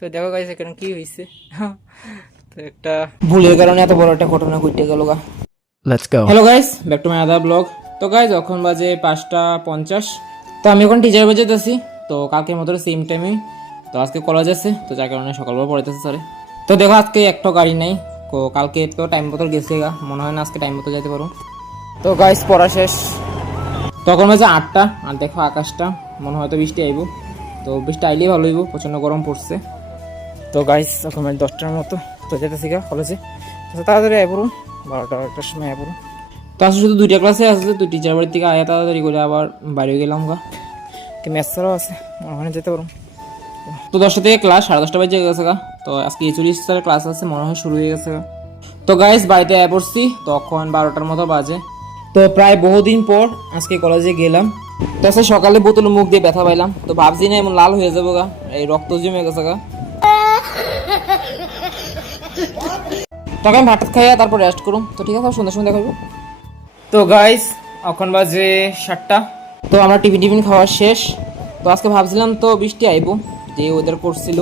তো দেখো গাইস এখানে কি হয়েছে। তো একটা ভুলের কারণে এত বড় একটা ঘটনা ঘটে গেল গা। Let's go. Hello guys, back to my other blog. তো গাইস এখন বাজে 5:50। তো আমি এখন টিচার বাজে যাচ্ছি। তো কালকের মতো সেম টাইমে তো আজকে কলেজ আছে, তো যার কারণে সকালবেলা পড়াইতেছে স্যারে। তো দেখো আজকে একটা গাড়ি নাই। তো কালকে তো টাইম মতো গেছে গা, মনে হয় না আজকে টাইম মতো যাইতে পারো। তো গাইস পড়া শেষ। তখন বাজে 8টা, আর দেখো আকাশটা মনে হয় তো বৃষ্টি আইব। তো বৃষ্টি আইলেই ভালো হইব, প্রচণ্ড গরম পড়ছে। তো গাইস এখন মানে 10টার মতো তো যেতেছি গা কলেজে। তো তাড়াতাড়ি আয় পড়ুন, 12টার সময় আয় পড়ুন। তো আসলে শুধু 2টা ক্লাসে আসছে, তো টিচার বাড়ির থেকে আয়া তাড়াতাড়ি করে আবার বাইরে গেলাম গা। তো ম্যাথ স্যারও আছে, ওখানে যেতে পারুন। তো 10টা থেকে ক্লাস, 10:30 বাজে গেছে গা। তো আজকে এইচওডি স্যারের ক্লাস আছে, মনে হয় শুরু হয়ে গেছে গা। তো গাইস বাড়িতে আয় পড়ছি, তখন 12টার মতো বাজে। তো প্রায় বহুদিন পর আজকে কলেজে গেলাম। তো আজকে সকালে বোতলে মুখ দিয়ে ব্যথা পাইলাম, তো ভাবছি না এমন লাল হয়ে যাবো গা, এই রক্ত জমে গেছে গা। তখন আমি ভাত খাইয়া তারপর রেস্ট করুম। তো ঠিক আছে, সন্ধ্যার সময় দেখাবো। তো গাইস এখন বাজে 7টা। তো আমরা টিফিন খাওয়া শেষ। তো আজকে ভাবছিলাম তো বৃষ্টি আইবো, যে ওয়েদার করছিল,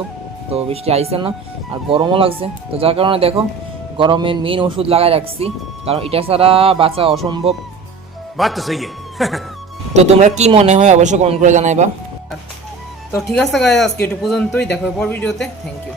তো বৃষ্টি আইছে না, আর গরমও লাগছে। তো যার কারণে দেখো গরমের মেন ওষুধ লাগাই রাখছি, কারণ এটা ছাড়া বাঁচা অসম্ভব। बात तो सही है। তো তোমরা কি মনে হয় অবশ্যই কমেন্ট করে জানাইবা। তো ঠিক আছে গাইস, আজকে এটা পর্যন্তই, দেখা হবে পর ভিডিওতে। Thank you.